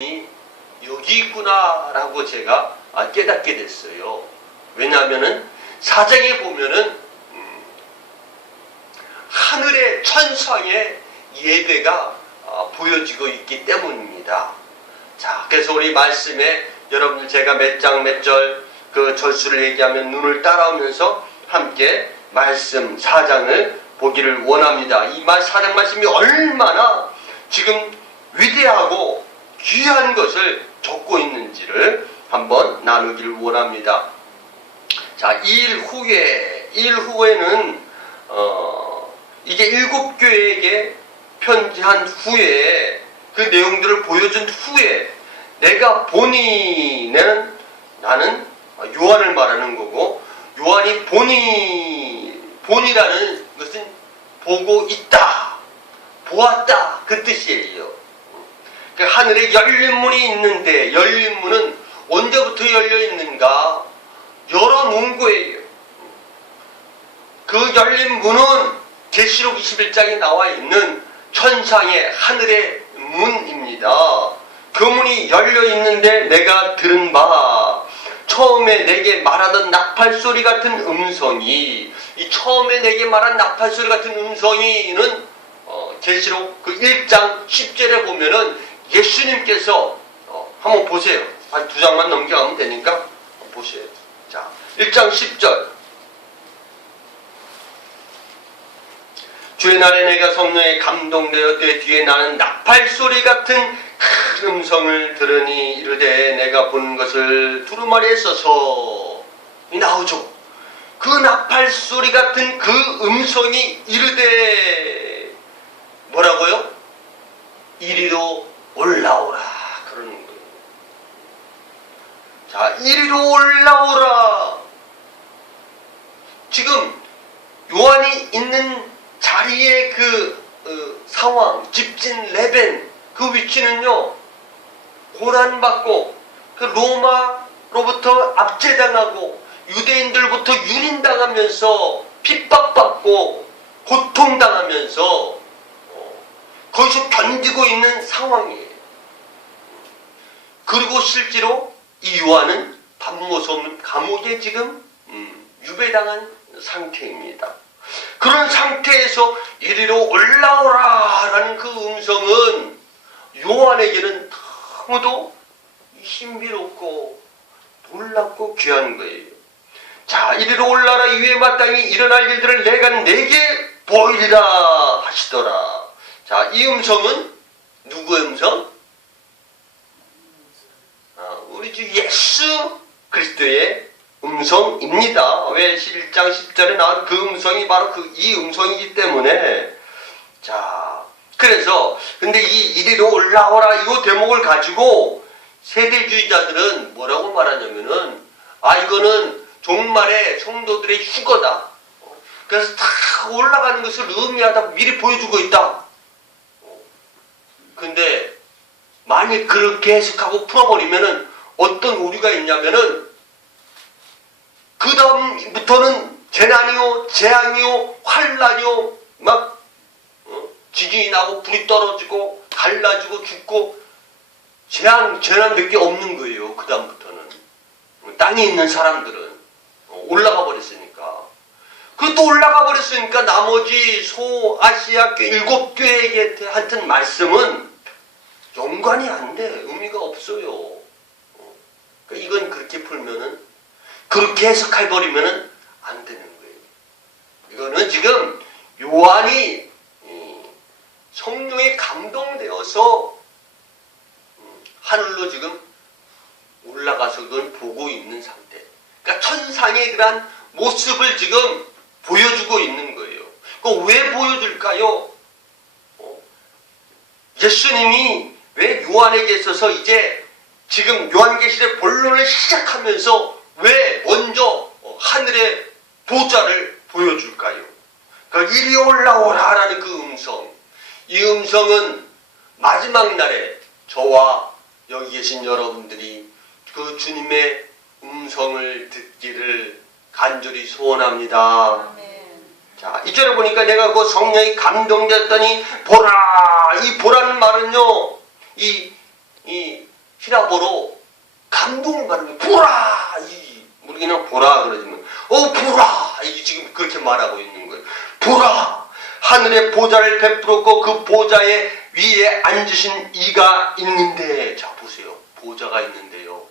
여기 있구나라고 제가 깨닫게 됐어요. 왜냐하면은 사장에 보면은 하늘의 천상의 예배가 보여지고 있기 때문입니다. 자, 그래서 우리 말씀에 여러분들 제가 몇 장 몇 절 그 절수를 얘기하면 눈을 따라오면서 함께 말씀 4장을 보기를 원합니다. 이 4장 말씀이 얼마나 지금 위대하고 귀한 것을 적고 있는지를 한번 나누기를 원합니다. 자, 일 후에는 이게 7교회에게 편지한 후에 그 내용들을 보여준 후에 내가 보니 나는 요한을 말하는 거고, 요한이 본이라는 것은 보고 있다, 보았다 그 뜻이에요. 그 하늘에 열린 문이 있는데 열린 문은 언제부터 열려 있는가? 열어놓은 거예요. 그 열린 문은 계시록 21장에 나와 있는 천상의 하늘의 문입니다. 그 문이 열려 있는데 내가 들은 바, 처음에 내게 말하던 나팔소리 같은 음성이, 이 처음에 내게 말한 나팔소리 같은 음성이는 계시록 그 1장 10절에 보면은 예수님께서 한번 보세요. 한 2장만 넘겨가면 되니까 보세요. 자, 1장 10절. 주의 날에 내가 성령에 감동되어 때 뒤에 나는 나팔소리 같은 큰 음성을 들으니 이르되 내가 본 것을 두루마리에 써서 나오죠. 그 나팔소리 같은 그 음성이 이르되 뭐라고요? 이리로 올라오라 그러는 거예요. 자, 이리로 올라오라. 지금 요한이 있는 자리의 그 상황, 집진 레벤 그 위치는요, 고난받고 그 로마로부터 압제당하고 유대인들부터 유린당하면서 핍박받고 고통당하면서 거기서 견디고 있는 상황이에요. 그리고 실제로 이 요한은 밤모습 없는 감옥에 지금 유배당한 상태입니다. 그런 상태에서 이리로 올라오라 라는 그 음성은 요한에게는 너무도 신비롭고 놀랍고 귀한 거예요. 자, 이리로 올라라. 이후에 마땅히 일어날 일들을 내가 내게 보이리라 하시더라. 자, 이 음성은 누구의 음성? 우리 주 예수 그리스도의 음성입니다. 왜 11장 10절에 나온 그 음성이 바로 이 음성이기 때문에. 자, 그래서 근데 이 이리로 올라오라 이 대목을 가지고 세대주의자들은 뭐라고 말하냐면은 이거는 종말의 성도들의 휴거다. 그래서 다 올라가는 것을 의미하다 미리 보여주고 있다. 근데 만약 그렇게 해석하고 풀어버리면은 어떤 오류가 있냐면은 그 다음부터는 재난이요, 재앙이요, 환란이요, 막 지진이 나고 불이 떨어지고 갈라지고 죽고 재난밖에 없는 거예요. 그 다음부터는 땅에 있는 사람들은 올라가 버렸으니까. 그리고 또 올라가 버렸으니까 나머지 소아시아 7교회에게 한튼 말씀은 연관이 안 돼. 의미가 없어요. 그러니까 이건 그렇게 풀면은, 그렇게 해석해버리면은 안 되는 거예요. 이거는 지금 요한이 성령에 감동되어서 하늘로 지금 올라가서 그건 보고 있는 상태. 그러니까 천상의 그런 모습을 지금 보여주고 있는 거예요. 그거 왜 보여줄까요? 예수님이 왜 요한에게 있어서 이제 지금 요한계시록의 본론을 시작하면서 왜 먼저 하늘의 보좌를 보여줄까요? 그러니까 이리 올라오라라는 그 음성. 이 음성은 마지막 날에 저와 여기 계신 여러분들이 그 주님의 음성을 듣기를 간절히 소원합니다. 아멘. 자, 2절에 보니까 내가 그 성령이 감동되었더니 보라. 이 보라는 말은요, 이 히라보로 감동을 받는 거예요. 보라! 우리 그냥 보라 그러지만, 보라! 이 지금 그렇게 말하고 있는 거예요. 보라! 하늘의 보좌를 베풀었고 그 보좌의 위에 앉으신 이가 있는데, 자 보세요. 보좌가 있는데요.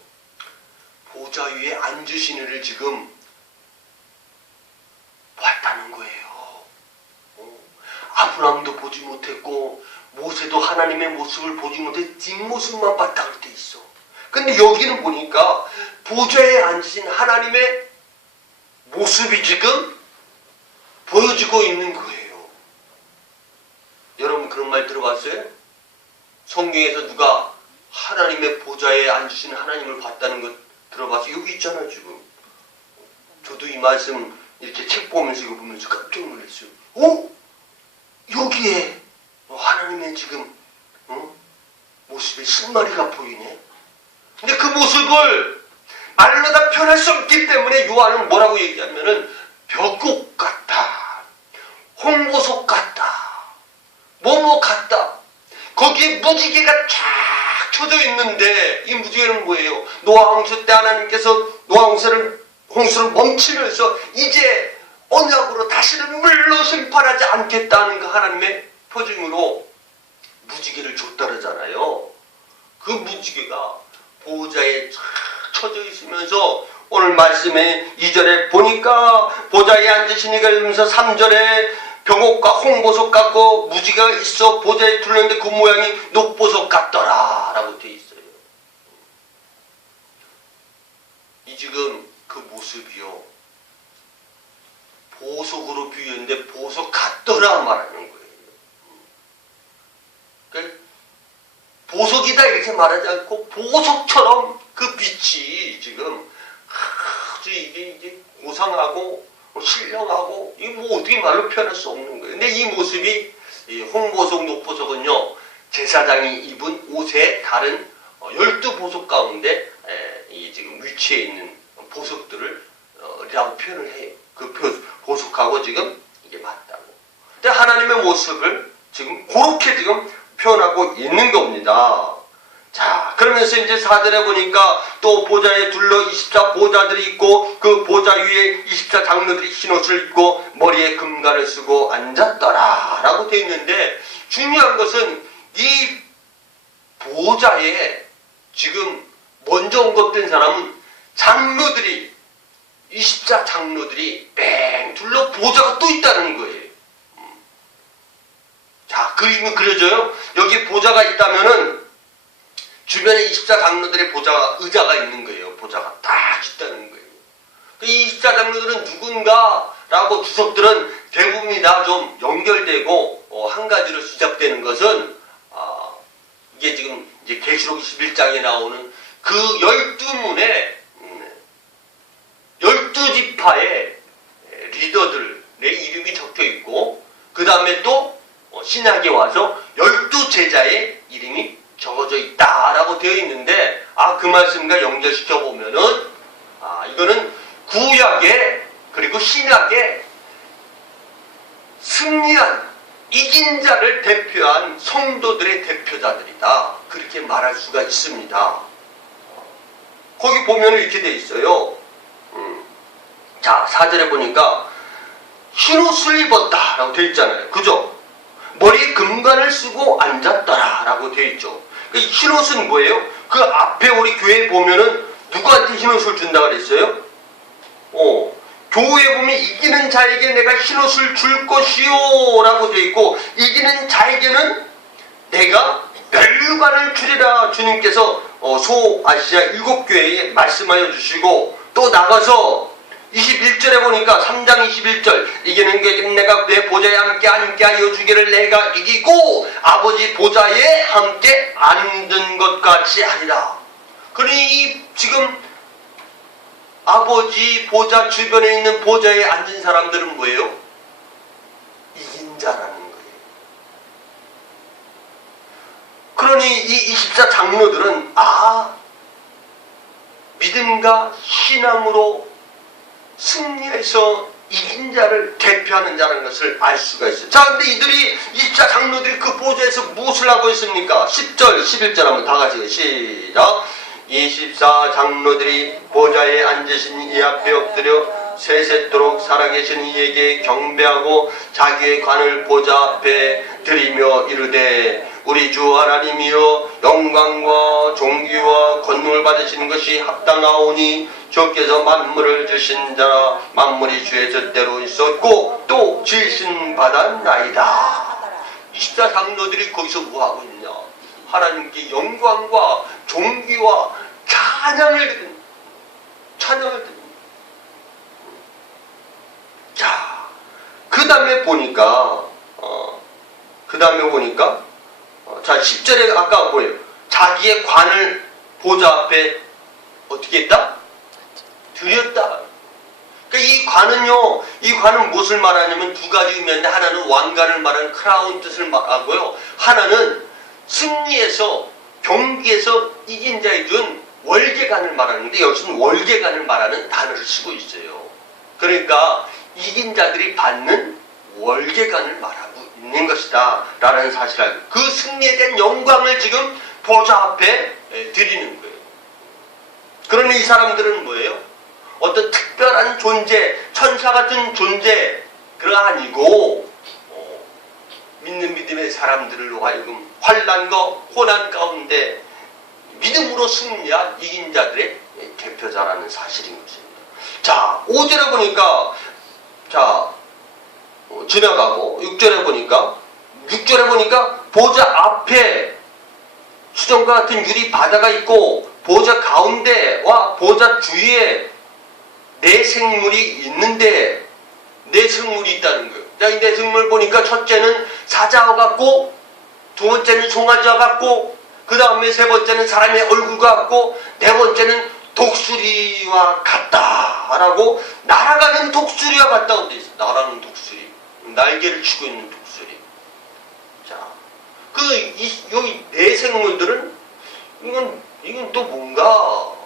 보좌 위에 앉으신 이를 지금 봤다는 거예요. 아브라함도 보지 못했고 모세도 하나님의 모습을 보지 못해 뒷모습만 봤다 그렇게 있어. 근데 여기는 보니까 보좌에 앉으신 하나님의 모습이 지금 보여지고 있는 거예요. 여러분 그런 말 들어봤어요? 성경에서 누가 하나님의 보좌에 앉으신 하나님을 봤다는 것 들어봤어요? 여기 있잖아요 지금. 저도 이 말씀 이렇게 책 보면서 이거 보면서 깜짝 놀랐어요. 여기에 하나님의 지금 모습의 신마리가 보이네. 근데 그 모습을 말로 다 표현할 수 없기 때문에 요한은 뭐라고 얘기하면은 벽곡 같다, 홍보석 같다, 뭐뭐 같다. 거기에 무지개가 쫙 쳐져 있는데 이 무지개는 뭐예요? 노아 홍수 때 하나님께서 노아 홍수를 멈추면서 이제 언약으로 다시는 물로 심판하지 않겠다는 그 하나님의 표징으로 무지개를 줬다 그러잖아요. 그 무지개가 보좌에 쫙 쳐져 있으면서 오늘 말씀에 2절에 보니까 보좌에 앉으신 이가 이러면서 3절에 벽옥과 홍보석 같고 무지개가 있어 보좌에 둘렀는데 그 모양이 녹보석 같더라 라고 되어 있어요. 이 지금 그 모습이요, 보석으로 비유했는데 보석 같더라 말하는 거예요. 그러니까 보석이다 이렇게 말하지 않고 보석처럼 그 빛이 지금 아주 이게 고상하고 신령하고 이게 뭐 어떻게 말로 표현할 수 없는 거예요. 근데 이 모습이 홍보석, 녹보석은요 제사장이 입은 옷의 다른 12보석 가운데 이 지금 위치해 있는 보석들을 라고 표현을 해요. 그 보석하고 지금 이게 맞다고. 근데 하나님의 모습을 지금 그렇게 지금 표현하고 있는 겁니다. 자, 그러면서 이제 4절에 보니까 또 보좌에 둘러 24 보좌들이 있고 그 보좌 위에 24 장로들이 흰옷을 입고 머리에 금관을 쓰고 앉았더라 라고 되어 있는데, 중요한 것은 이 보좌에 지금 먼저 온 것 된 사람은 장로들이 24 장로들이 뺑 둘러 보좌가 또 있다는 거예요. 자, 그림이 그려져요. 여기 보좌가 있다면은 주변에 24 장로들의 의자가 있는 거예요. 보좌가 딱 있다는 거예요. 이 24 장로들은 누군가라고 주석들은 대부분이 다 좀 연결되고 한 가지로 시작되는 것은 이게 지금 이제 계시록 21장에 나오는 그 12문의 12지파의 리더들의 이름이 적혀 있고, 그 다음에 또 신약에 와서 12제자의 이름이 적어져 있다라고 되어 있는데, 그 말씀과 연결시켜 보면은 이거는 구약의 그리고 신약의 승리한 이긴 자를 대표한 성도들의 대표자들이다, 그렇게 말할 수가 있습니다. 거기 보면 이렇게 되어 있어요. 자, 4절에 보니까 흰옷을 입었다 라고 되어 있잖아요. 그죠? 머리에 금관을 쓰고 앉았더라 라고 되어 있죠. 그 흰옷은 뭐예요? 그 앞에 우리 교회에 보면은 누구한테 흰옷을 준다 그랬어요? 교회에 보면 이기는 자에게 내가 흰옷을 줄 것이요 라고 되어 있고, 이기는 자에게는 내가 멸류관을 주리라 주님께서 소아시아 7교회에 말씀하여 주시고, 또 나가서 21절에 보니까 3장 21절 이기는 게 내가 내 보좌에 함께 하여 주기를 내가 이기고 아버지 보좌에 함께 앉은 것 같이 하리라. 그러니 지금 아버지 보좌 주변에 있는 보좌에 앉은 사람들은 뭐예요? 이긴 자라는 거예요. 그러니 이 24 장로들은 믿음과 신앙으로 승리해서 이긴 자를 대표하는 자라는 것을 알 수가 있어요. 자, 근데 이들이 24 장로들이 그 보좌에서 무엇을 하고 있습니까? 10절, 11절 한번 다 같이 시작. 24 장로들이 보좌에 앉으신 이 앞에 엎드려 세세토록 살아계신 이에게 경배하고 자기의 관을 보좌 앞에 드리며 이르되 우리 주 하나님이여 영광과 존귀와 권능을 받으시는 것이 합당하오니 주께서 만물을 주신 자라 만물이 주의 젖대로 있었고 또 질신받았나이다. 24 장로들이 거기서 뭐하고 있냐? 하나님께 영광과 존귀와 찬양을 드립니다. 자, 그 다음에 보니까 자, 10절에 아까 뭐예요? 자기의 관을 보좌 앞에 어떻게 했다? 드렸다. 그러니까 이 관은 무엇을 말하냐면 두 가지 의미인데, 하나는 왕관을 말하는 크라운 뜻을 말하고요. 하나는 승리에서 경기에서 이긴 자에 준 월계관을 말하는데, 여기서는 월계관을 말하는 단어를 쓰고 있어요. 그러니까 이긴 자들이 받는 월계관을 말하고 있는 것이다 라는 사실을 알고, 그 승리에 대한 영광을 지금 보좌 앞에 드리는 거예요. 그러니 이 사람들은 뭐예요? 어떤 특별한 존재, 천사 같은 존재가 아니고 믿는 믿음의 사람들로 하여금 환난과 고난 가운데 믿음으로 승리한 이긴 자들의 대표자라는 사실인 것입니다. 자, 5절에 보니까 지나가고 6절에 보니까 보좌 앞에 수정과 같은 유리 바다가 있고 보좌 가운데와 보좌 주위에 네 생물이 있는데, 네 생물이 있다는 거예요. 자, 이 네 생물 보니까 첫째는 사자와 같고, 두 번째는 송아지와 같고, 그 다음에 세 번째는 사람의 얼굴과 같고, 네 번째는 독수리와 같다라고, 날아가는 독수리와 같다고 되어 있어요. 날아가는 독수리, 날개를 치고 있는 독수리. 자, 여기 네 생물들은 이건 또 뭔가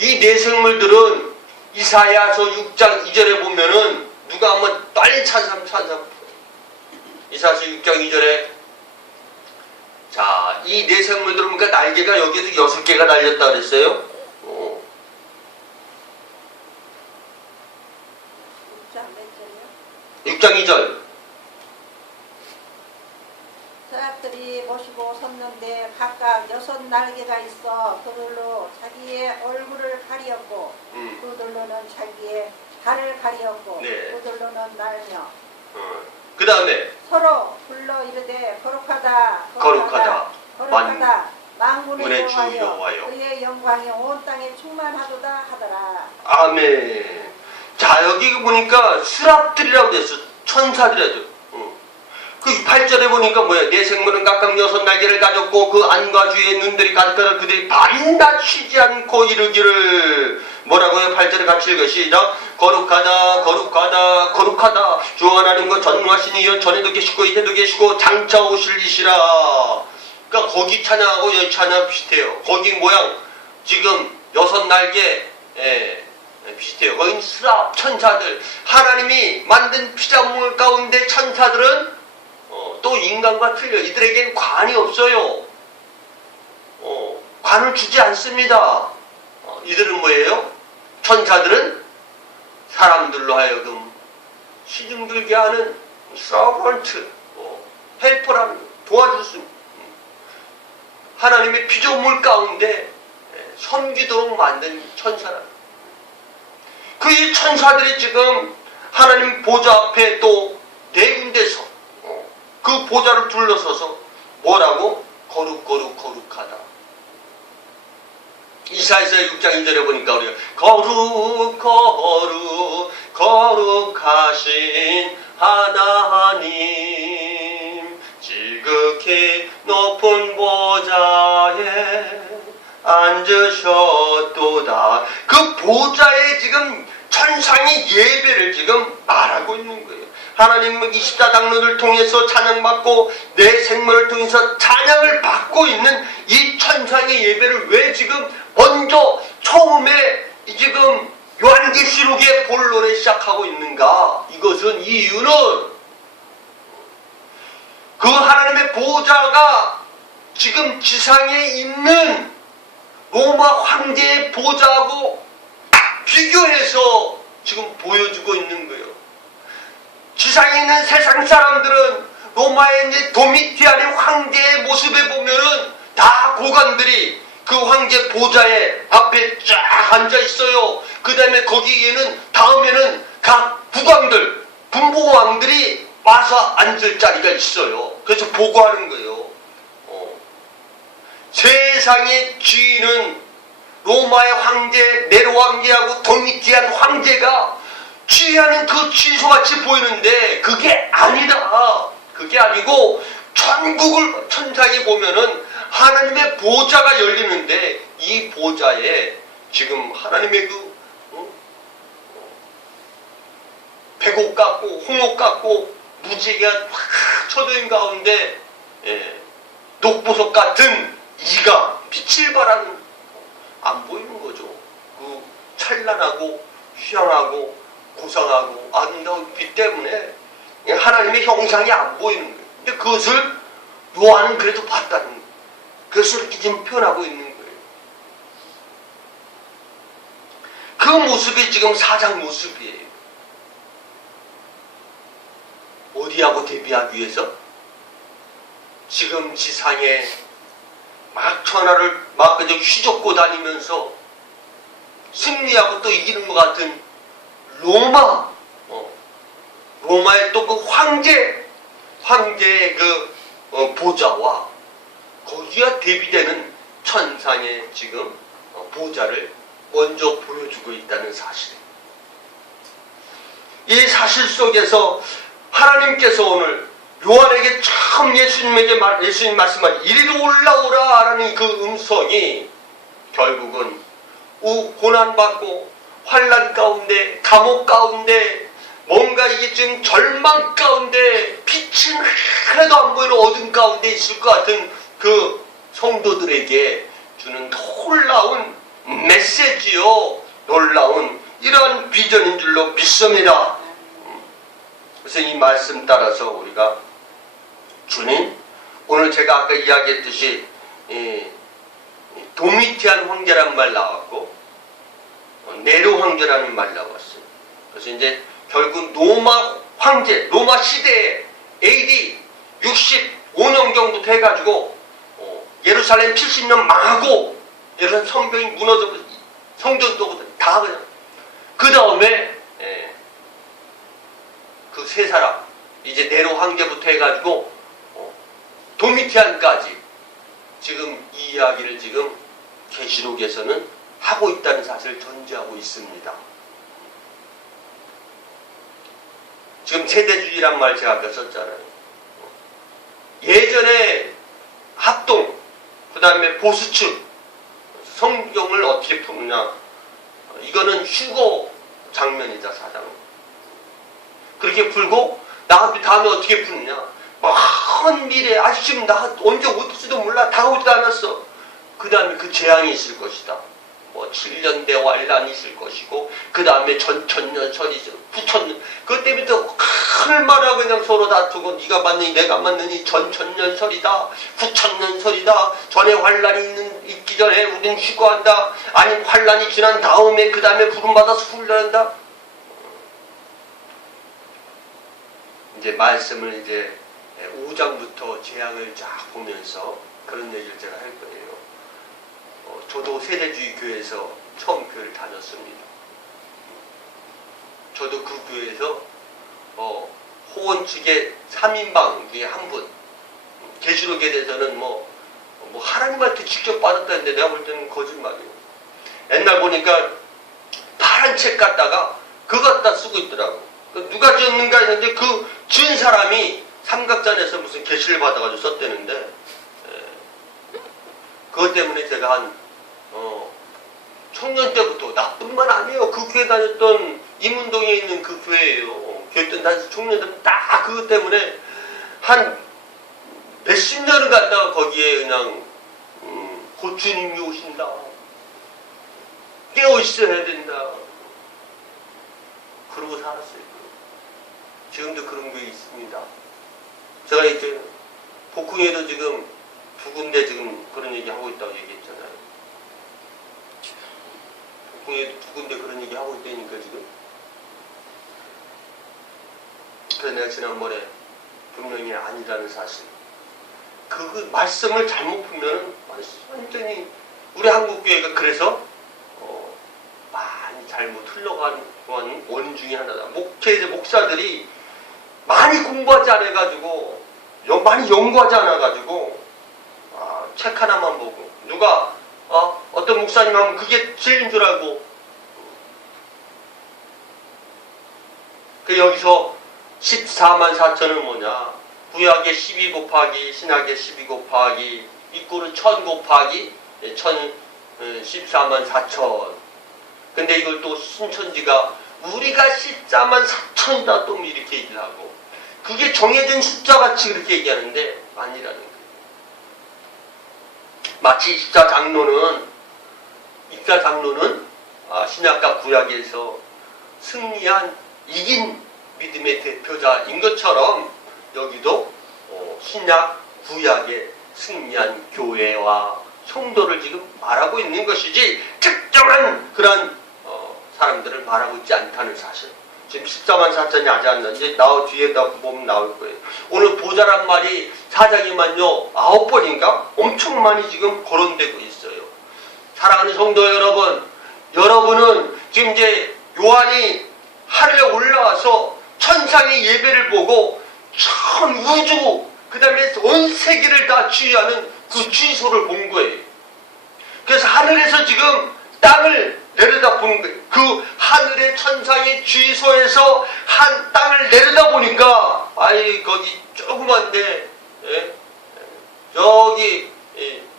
이 네 생물들은 이사야서 6장 2절에 보면은 누가 한번 빨리 찾아 이사야서 6장 2절에 자, 이 네 생물들은 그러니까 날개가 여기에도 6개가 달렸다 그랬어요. 6장 2절. 사람들이 모시고 섰는데 각각 6 날개가 있어 그들로 자기의 얼굴을 가리었고 그들로는 자기의 발을 가리었고 네. 그들로는 날며 그 다음에 서로 불러 이르되 거룩하다 만군의 주 여호와여 그의 영광이 온 땅에 충만하도다 하더라. 아멘. 자, 여기 보니까 스랍들이라고 됐어. 천사들이라죠. 그 8절에 보니까 뭐야? 네 생물은 각각 6 날개를 가졌고 그 안과 주위에 눈들이 가득하다. 그들이 발이 다치지 않고 이르기를 뭐라고요? 8절에 같이 읽어 시작. 거룩하다 주 하나님과 전능하신 이여 전에도 계시고 이제도 계시고 장차 오실 이시라. 그러니까 거기 찬양하고 여기 찬양 비슷해요. 거기 모양 지금 6 날개 비슷해요. 거긴 스랍 천사들, 하나님이 만든 피조물 가운데 천사들은 또 인간과 틀려. 이들에겐 관이 없어요. 관을 주지 않습니다. 이들은 뭐예요? 천사들은 사람들로 하여금 시중들게 하는 서번트, 헬퍼라는 도와줬습니다. 하나님의 피조물 가운데 섬기도록 만든 천사라. 그 이 천사들이 지금 하나님 보좌 앞에 또 네 군데서 그 보좌를 둘러서서 뭐라고? 거룩하다. 이사야서 6장 2절에 보니까 우리가 거룩하신 하나님 지극히 높은 보좌에 앉으셨도다. 그 보좌에 지금 천상의 예배를 지금 말하고 있는 거예요. 하나님은 24 장로를 통해서 찬양받고 내 생물을 통해서 찬양을 받고 있는 이 천상의 예배를 왜 지금 먼저 처음에 지금 요한계시록의 본론에 시작하고 있는가? 이것은 이유는 그 하나님의 보좌가 지금 지상에 있는 로마 황제의 보좌하고 비교해서 지금 보여주고 있는 거예요. 지상에 있는 세상 사람들은 로마의 이제 도미티안의 황제의 모습에 보면은 다 고관들이 그 황제 보좌의 앞에 쫙 앉아 있어요. 그 다음에 거기에는 다음에는 각 국왕들, 분보왕들이 와서 앉을 자리가 있어요. 그래서 보고하는 거예요. 세상의 주인은 로마의 황제, 네로 황제하고 도미티안 황제가 취하는 그 취소같이 보이는데 그게 아니다. 그게 아니고 천국을 천상에 보면은 하나님의 보좌가 열리는데 이 보좌에 지금 하나님의 백옥 같고 홍옥 같고 무지개가 확 쳐도인 가운데 녹보석 같은 이가 빛을 발하는 안 보이는 거죠. 그 찬란하고 희한하고 고상하고 아름다운 빛 때문에 하나님의 형상이 안 보이는 거예요. 근데 그것을 요한은 그래도 봤다는 거예요. 그것을 이렇게 지금 표현하고 있는 거예요. 그 모습이 지금 사장 모습이에요. 어디하고 대비하기 위해서? 지금 지상에 막 천하를 막 그저 휘젓고 다니면서 승리하고 또 이기는 것 같은 로마의 또 그 황제의 그 보좌와 거기가 대비되는 천상의 지금 보좌를 먼저 보여주고 있다는 사실. 이 사실 속에서 하나님께서 오늘 요한에게 처음 예수님 말씀하신 이리로 올라오라 라는 그 음성이 결국은 고난받고 환난 가운데 감옥 가운데 뭔가 이게 지금 절망 가운데 빛은 하나도 안 보이는 어둠 가운데 있을 것 같은 그 성도들에게 주는 놀라운 메시지요. 놀라운 이러한 비전인 줄로 믿습니다. 그래서 이 말씀 따라서 우리가 주님, 오늘 제가 아까 이야기했듯이 도미티안 황제라는 말 나왔고 네로 황제라는 말 나왔어요. 그래서 이제 결국 로마 시대에 AD 65년경부터 해가지고 예루살렘 70년 망하고 예루살렘 성벽이 무너져 성전도 다 그냥 그 다음에 그 세 사람 이제 네로 황제부터 해가지고 도미티안까지 지금 이 이야기를 지금 계시록에서는 하고 있다는 사실을 전제하고 있습니다. 지금 세대주의란 말 제가 아까 썼잖아요. 예전에 합동, 그 다음에 보수측, 성경을 어떻게 푸느냐. 이거는 휴거 장면이다, 사장. 그렇게 풀고, 나한테 다음에 어떻게 푸느냐. 먼 미래, 지금 나 언제 올지도 몰라. 다가오지도 않았어. 그 다음에 그 재앙이 있을 것이다. 7년대 환란이 있을 것이고, 그 다음에 전천년설이 9천년. 그것 때문에 또 얼마나 그냥 서로 다투고, 네가 맞느니 내가 맞느니 전천년설이다. 9천년설이다. 전에 환란이 있기 전에 우리는 휴거한다. 아니면 환란이 지난 다음에 그 다음에 부름받아서 훈련한다. 이제 말씀을 이제 5장부터 재앙을 쫙 보면서 그런 얘기를 제가 할 거예요. 저도 세대주의 교회에서 처음 교회를 다녔습니다. 저도 그 교회에서 호원 측의 3인방 중에 한 분, 계시록에 대해서는 뭐 하나님한테 직접 받았다는데 내가 볼 때는 거짓말이에요. 옛날 보니까 파란 책 갖다가 그거 갖다 쓰고 있더라고. 누가 지었는가 했는데 그 지은 사람이 삼각잔에서 무슨 계시를 받아가지고 썼대는데 그것 때문에 제가 한 청년 때부터 나뿐만 아니에요. 그 교회 다녔던 임운동에 있는 그 교회예요. 교회 다녔던 청년들은 다 그것 때문에 한 몇십 년을 갔다가 거기에 그냥 곧 주님이 오신다. 깨어 있어야 된다. 그러고 살았어요. 지금도 그런 게 있습니다. 제가 이제 복흥에도 지금 두 군데 지금 그런 얘기 하고 있다고 얘기했잖아요. 복흥에도 두 군데 그런 얘기 하고 있다니까 지금. 그래서 내가 지난번에 분명히 아니라는 사실. 그 말씀을 잘못 풀면은 완전히 우리 한국교회가 그래서 많이 잘못 흘러가는 원인 중에 하나다. 목사들이 많이 공부하지 않아가지고 많이 연구하지 않아가지고 책 하나만 보고 누가 어떤 목사님 하면 그게 진리인 줄 알고 그 여기서 14만 4천은 뭐냐 구약의 12 곱하기 신약의 12 곱하기 이꼴은 1000 곱하기 14만 4천. 근데 이걸 또 신천지가 우리가 14만 4천이다 또 이렇게 얘기를 하고 그게 정해진 숫자같이 그렇게 얘기하는데 아니라는 거예요. 마치 입사 장로는 신약과 구약에서 승리한 이긴 믿음의 대표자인 것처럼 여기도 신약 구약의 승리한 교회와 성도를 지금 말하고 있는 것이지 특정한 그런 사람들을 말하고 있지 않다는 사실. 지금 14만 4천이 아직 안 나. 이제 뒤에 보면 나올 거예요. 오늘 보자란 말이 사장이만요 9번인가 엄청 많이 지금 거론되고 있어요. 사랑하는 성도 여러분, 여러분은 지금 이제 요한이 하늘에 올라와서 천상의 예배를 보고 전 우주 그 다음에 온 세계를 다 주의하는 그 주의소를 본 거예요. 그래서 하늘에서 지금 땅을 내려다보는 거예요. 그 하늘의 천상의 주의소에서 한 땅을 내려다보니까 거기 조그만데 저기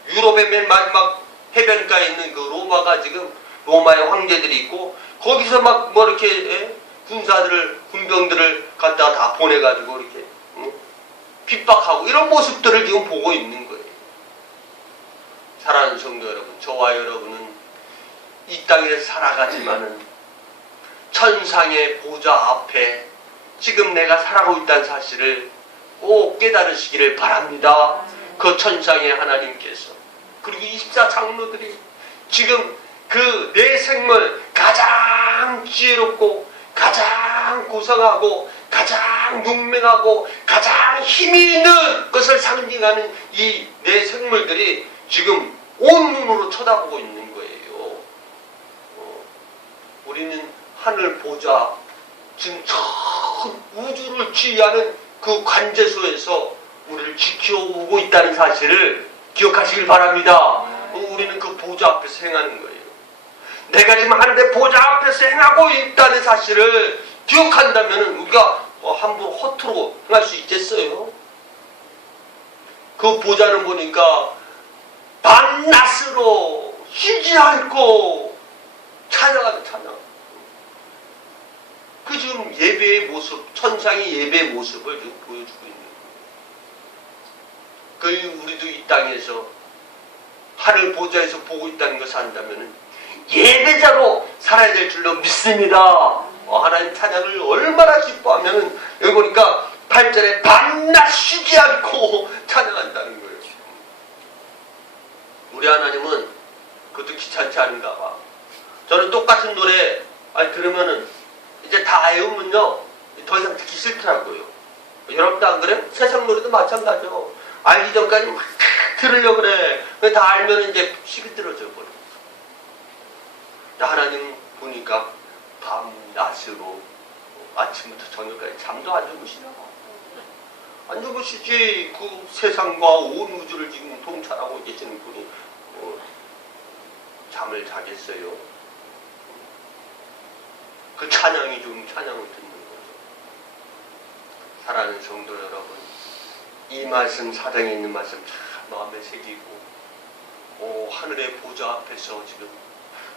유럽의 맨 마지막 해변가에 있는 그 로마가 지금 로마의 황제들이 있고 거기서 막 뭐 이렇게 군병들을 갖다가 다 보내가지고 이렇게 핍박하고 이런 모습들을 지금 보고 있는 거예요. 사랑하는 성도 여러분, 저와 여러분은 이 땅에 살아가지만은 천상의 보좌 앞에 지금 내가 살아가고 있다는 사실을 꼭 깨달으시기를 바랍니다. 그 천상의 하나님께서 그리고 24 장로들이 지금 그 내 생물 가장 지혜롭고 가장 고상하고 가장 용맹하고 가장 힘이 있는 것을 상징하는 이 내 생물들이 지금 온 눈으로 쳐다보고 있는 거예요. 우리는 하늘 보좌 지금 전 우주를 지휘하는 그 관제소에서 우리를 지켜오고 있다는 사실을 기억하시길 바랍니다. 우리는 그 보좌 앞에서 행하는 거예요. 내가 지금 하늘의 보좌 앞에서 행하고 있다는 사실을 기억한다면 우리가 함부로 허투루 행할 수 있겠어요? 그 보좌는 보니까 밤낮으로 쉬지 않고 찬양하는 찬양. 그 지금 예배의 모습, 천상의 예배의 모습을 지금 보여주고 있는 거예요. 우리도 이 땅에서 하늘 보좌에서 보고 있다는 것을 안다면 예배자로 살아야 될 줄로 믿습니다. 하나님 찬양을 얼마나 기뻐하면 여기 보니까 8절에 밤낮 쉬지 않고 찬양한다는 거예요. 우리 하나님은 그것도 귀찮지 않은가 봐. 저는 똑같은 노래 들으면은 이제 다 외우면요 더 이상 듣기 싫더라고요. 여러분도 안 그래요? 세상 노래도 마찬가지죠. 알기 전까지 막 들으려고 그래. 다 알면 이제 식이 들어져 버려. 하나님 보니까 밤낮으로 아침부터 저녁까지 잠도 안 주무시나? 안 주무시지. 그 세상과 온 우주를 지금 통찰하고 계시는 분이 잠을 자겠어요? 그 찬양이 좀 찬양을 듣는 거죠. 사랑하는 성도 여러분, 이 말씀 사장에 있는 말씀 참 마음에 새기고 하늘의 보좌 앞에서 지금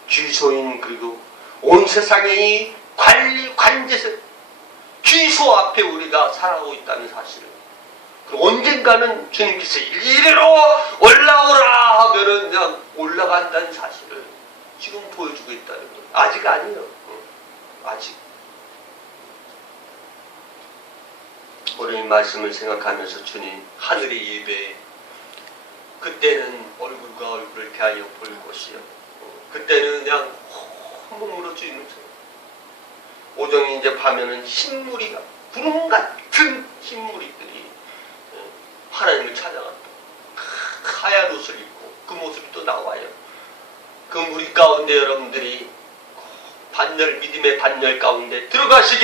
주소인 그리고 온 세상의 이 관리 관제소 주소 앞에 우리가 살아가고 있다는 사실을 그리고 언젠가는 주님께서 이리로 올라오라 하면은 그냥 올라간다는 사실을 지금 보여주고 있다는 거예요. 아직 아니에요. 아직 오늘 이 말씀을 생각하면서 주님 하늘의 예배, 그때는 얼굴과 얼굴을 대하여 볼 것이요, 그때는 그냥 몸으로 주님을 쳐. 오정이 이제 가면은 흰무리가, 구름 같은 흰무리들이 하나님을 찾아간다. 하얀 옷을 입고 그 모습이 또 나와요. 그 무리 가운데 여러분들이 반열, 믿음의 반열 가운데 들어가시길